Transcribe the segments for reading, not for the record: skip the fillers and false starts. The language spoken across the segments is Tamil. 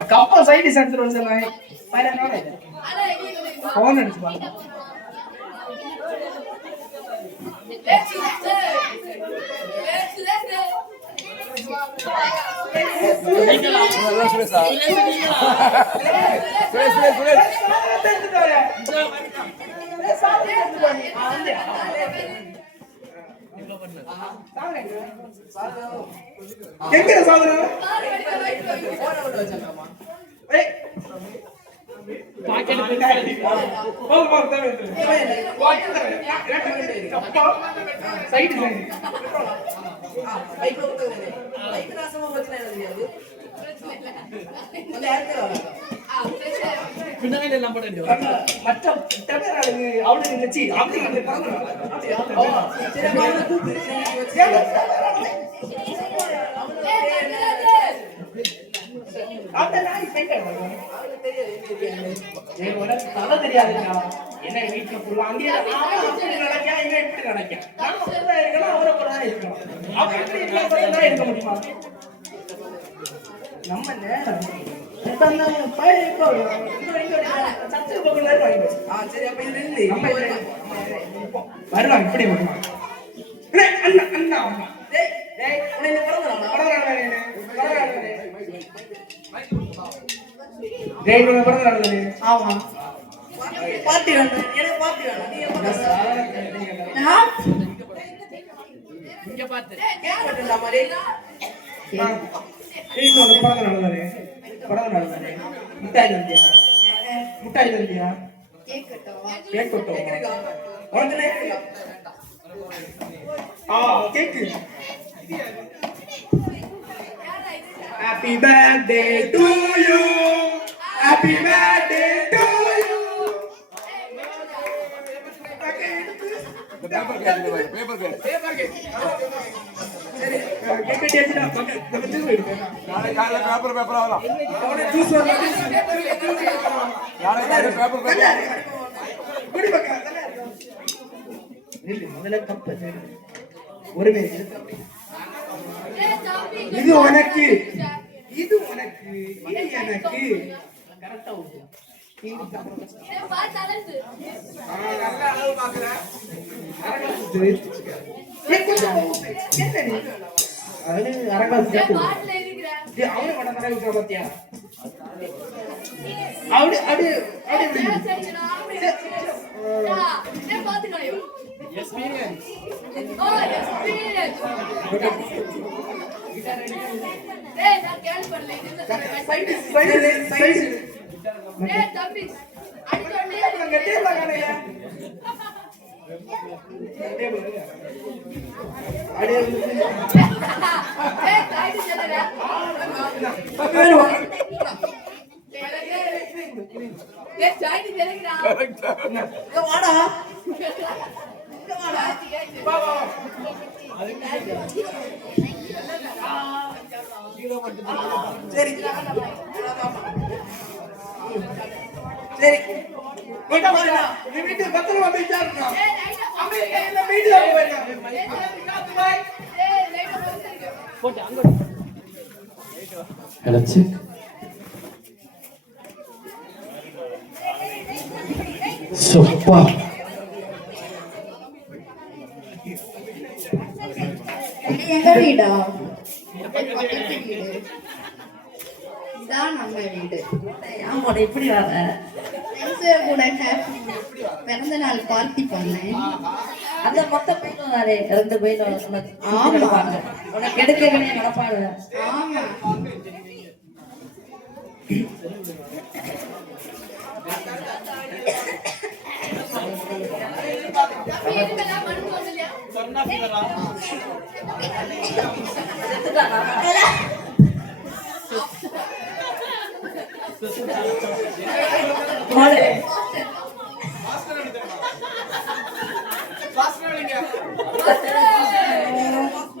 கப்பா சைடு சென்டர் சொல்லுவாங்க போன் அடிச்சு பாருங்க. தலை தெரியாதுங்க என்ன வீட்டுல ஃபுல்லா அங்கே நடக்க எங்க இப்படி நடக்க அவரை போலதான் இருக்கணும் அப்படி இருக்க முடியுமா நம்ம நேரம் வருவாங்க இப்படி வருவாங்க அண்ணா அண்ணா ஆமா பாத்தி வேணும் எனக்கு பாத்தி வேணும் இங்க பாத்து கேட்கட்டா மாதிரி படம் நடந்தாரு முட்டாய் தந்தியா கேட்கட்டும் கேக்கு Happy birthday to you. Happy birthday to you. Paper get. சரி கேக் டேஸ்டா நம்ம ஜூஸ் எடுங்க. யாரே பேப்பர் ஆவலாம். ஜூஸ் வாங்க. யாரே பேப்பர் குடி பக்க. நில்லு முதல்ல கப் ஒரு மினிட். இது உனக்கு இது எனக்கு கரெக்டா ஓகே நல்லா அளவு பாக்குறேன் அரகாஸ் கேட்டு அவனே வட நட விட்டு பாத்தியா அவடு அடி பாத்துக்கணும் எக்ஸ்பீரியன்ஸ் டேய் நான் கேள் பண்ணல சைடு டேய் தம்பி அடிச்சோனே அங்க டேபிள் காணையா டேபிள் அடே டேய் சைடு செல்லடா டேய் சைடு செல்லடா கரெக்ட்டா வாடா வா வா சரி சரி போடா போடா நீ வீட்டு பத்திரமா போய் சாப்பிடு அமெரிக்கா இல்ல வீட்ல போய் பாய் ஏய் லைட் போட்டு அங்க ஹலோ செக் சப்பா எங்க வீடா இதான் நம்ம வீடு. ஆமா எப்படி வர கூட பிறந்த நாள் பார்ட்டி பண்ணேன். அந்த மொத்த பையனும் வரே 2 பையனும் உனக்கு எடுக்க வேண்டிய நடப்பாடு. ஆமா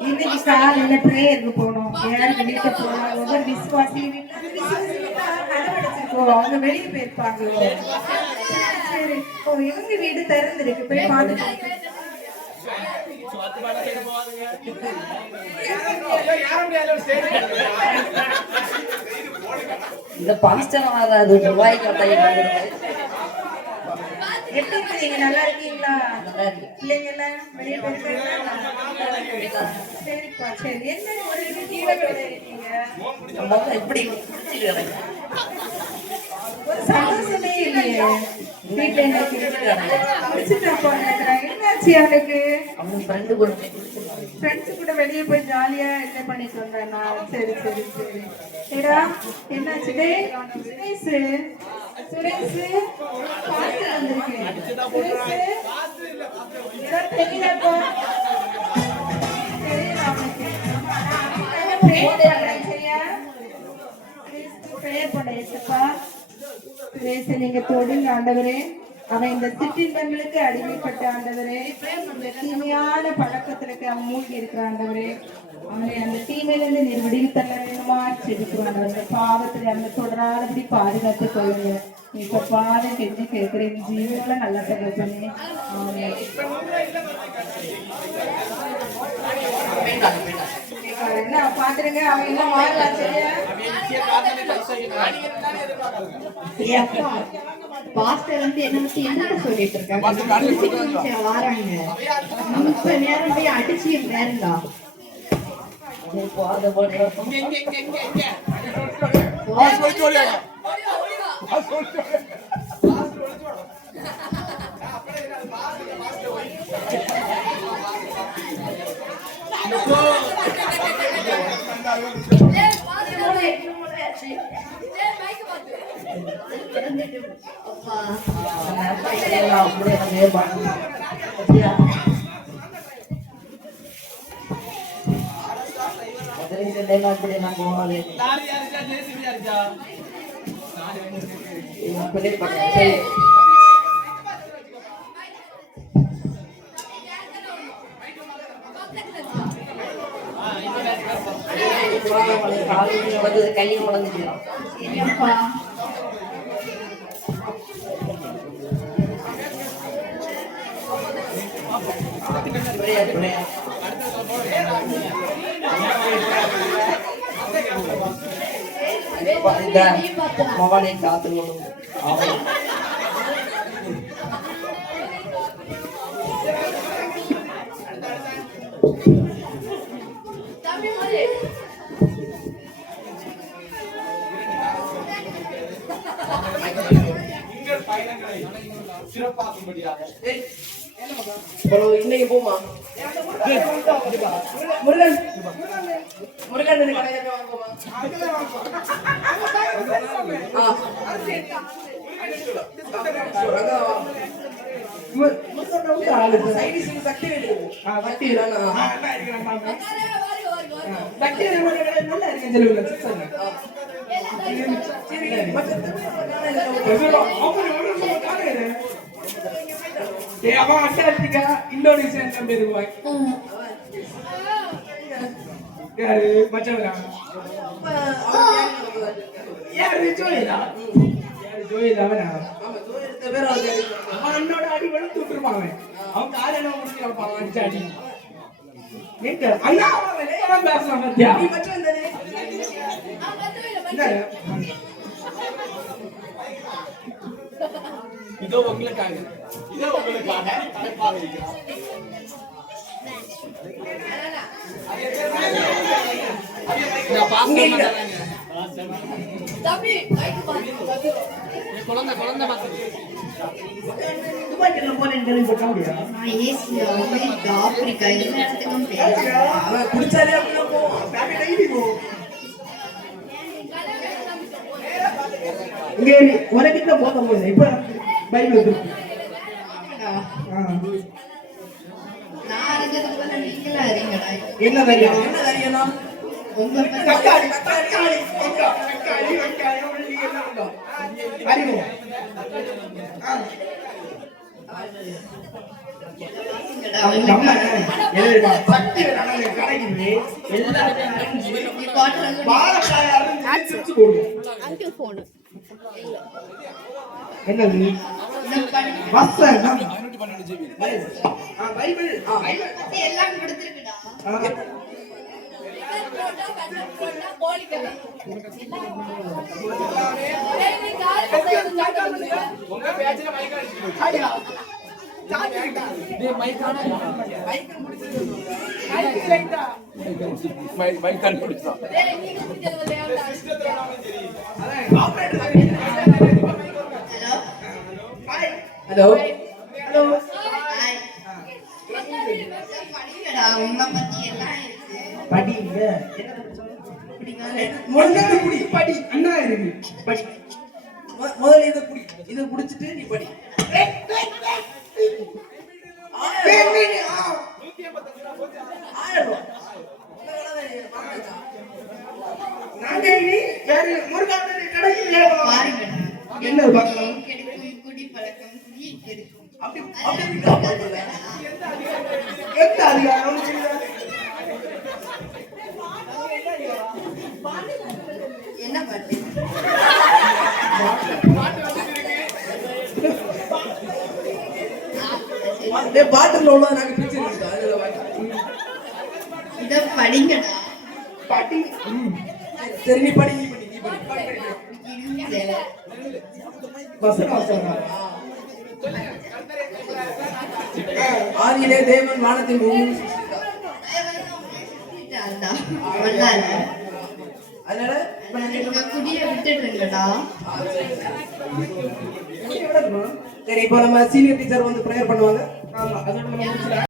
இன்னைக்கு காலையில பிரேயருக்கு போனோம். யாருக்கு வீட்டுக்கு போனோம். ஒவ்வொரு விசுவாசி அவங்க வெளியே போயிருப்பாங்க. சரி இவங்க வீடு திறந்துருக்கு போய் பார்த்து இந்த பாஸ்டர் வராது ரூபாய் கட்டாயம் எப்படி இருக்கீங்க? நல்லா இருக்கீங்களா? பிள்ளைங்க எல்லாம் வெளியே போயிருக்காங்களா? சரிப்பா சரி. என்ன ஒரு தீவிரத்தோட இருக்கீங்க? எப்படி ஒரு சந்தோஷமே இல்லையே வீட்டுல. என்னாச்சு அவனுக்கு? ஃப்ரெண்ட்ஸ் கூட வெளியே போய் ஜாலியா என்ஜாய் பண்ணிட்டு வந்தானா? சரி சரி சரி. ஏடா என்னாச்சு? சுரேஷ் சுரேஷ் பாத்து வந்திருக்கேன். சுரேஷ் தெரியலப்பா. தெரியல அவனுக்கு. சரியா பிரேயர் பண்ண ஏசப்பா. சுரேஷ் நீங்க தொடுங்க ஆண்டவரே. அவன் இந்த சிற்றின்பங்களுக்கு அடிமைப்பட்ட ஆண்டவரே, தீமையான பழக்கத்திற்கு அவன் மூழ்கி இருக்கிற ஆண்டவரே, அவனை அந்த தீமையிலிருந்து நீர் விடுவித்தள்ள வேணுமா செதுக்குவான். அந்த பாவத்தில் அந்த தொடராதபடி பாதுகாத்துக் கொள்ளுங்க. இப்ப பாதை கெஞ்சி கேட்கிறேன் ஜீவன நல்ல தகப்பனே. என்ன பாத்துருங்க, அவன் என்ன மாறலாம். சரியா பாஸ்டர் வந்து என்ன பத்தி என்ன சொல்லிட்டு இருக்காங்க? வாராங்க இப்ப நேரம் போய் அடிச்சு நேரங்களா கையை உடஞ்சிட்டு மகனை காத்து இன்னைக்கு போமா முருகன் முருகன் அண்டார்டிகா இந்தோனேசியா பேருவாய் யாரு மச்சவரா யாரு ஜோயிலா ஜோயிலாவனா அவன் என்னோட அடி வெளுத்து விட்டுருப்பான். அவன் காலையில முடிஞ்சிருப்பான் அஞ்சு அடி. ஐயா அவன் பேசுறான் மத்தியா இதோ உங்களுக்காக உனக்கு போத முடியாது. இப்ப பைபிள் இருக்கு. என்ன தைரியம்? என்ன தைரியம்? தக்காளி தக்காளி தக்காளி வெங்காயம் உள்ளி எல்லாம் உண்டோ அறிவு. சக்தி கடைக்கு என்னது வசனம் எப்படி பண்ணிட்டு ஜெபி பைபிள் பத்தி எல்லாம் கொடுத்துருக்குடா. உங்க பேட்ச்ல மைக் அடிச்சு டேய் மைக் ஆனா மைக் கண்டுபிடிச்சா ஹலோ ஹலோ ஹாய். படிங்கடா, உங்களை பத்தி எல்லாம் இருக்கு. படிங்க இப்படிங்க. முதல்ல புடி படி அண்ணா இருக்கு படி முதல்ல இத புடி இத புடிச்சிட்டு நீ படி பாருங்கடா. என்ன பார்க்கலாம் கெடுக்கும் குடிப்பழக்கம், குடியை கெடுக்கும். அப்படி அப்படி காப்பாத்துற எந்த அதிகாரம் என்ன பாட்டு? பாட்டுல உள்ள நாங்க பிரிச்சிருக்கோம் அதுல இத படிங்கடா. பாட்டி சரி நீ படி நீ படி நீ படி இது வசனம் ஆதியிலே தேவன் வானத்தின் பூமி சிரிச்சிட்டாருடா. வல்லால. அதனால நீங்க குடியை விட்டுடுங்கடா. சரி இப்போ நம்ம சீனியர் டீச்சர் வந்து ப்ரேயர் பண்ணுவாங்க ஆமா அதோட நம்ம முடிச்சிடலாம்